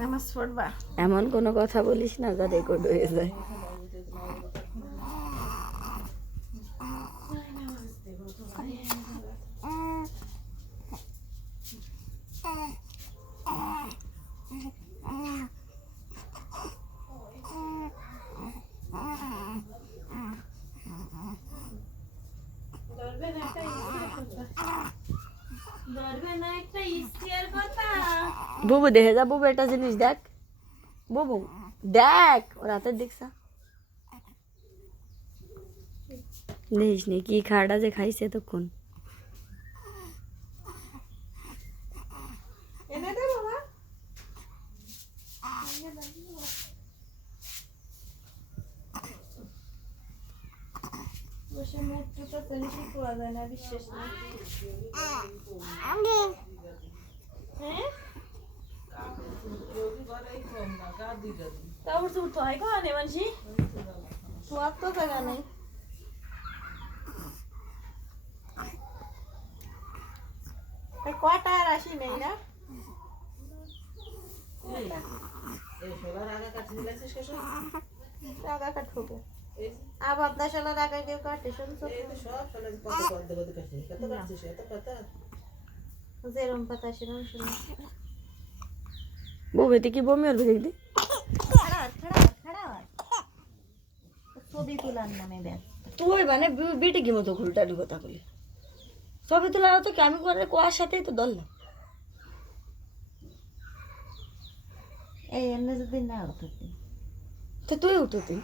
নামাজ পড়বা? এমন কোনো কথা বলিস না যা রেকর্ড হয়ে যায়। বুবু দেখে যা, বুবু একটা জিনিস দেখ, বুবু দেখ ওর হাতের দেখছা, দেখিস নি কি খাড়া যে খাইছে তখন। এনে দে বাবা। বসে মুখটা ফিনিশিং করা যায় না, বিশ্বাস নেই। হ্যাঁ কাপড় চোপড় তো হয় কোনে মানসি, শোয়ার তো জায়গা নেই। কটা আর আসি নেই না, আগা কাটবো আবার 10 সালের আগে কেউ কাটে শুনছো? যেরম পাতা সেরম শুনে। বুবু এতে কি বমি হবে দেখবি? ছবি তোলার নামে ব্যাস। তুই মানে বেটে কি মতো ঘুলটালি কথা বলি, ছবি তোলা তো কি আমি করে কোয়ার সাথেই তো ধরলাম। এই এমনি যদি না হতো তো তুই উঠতি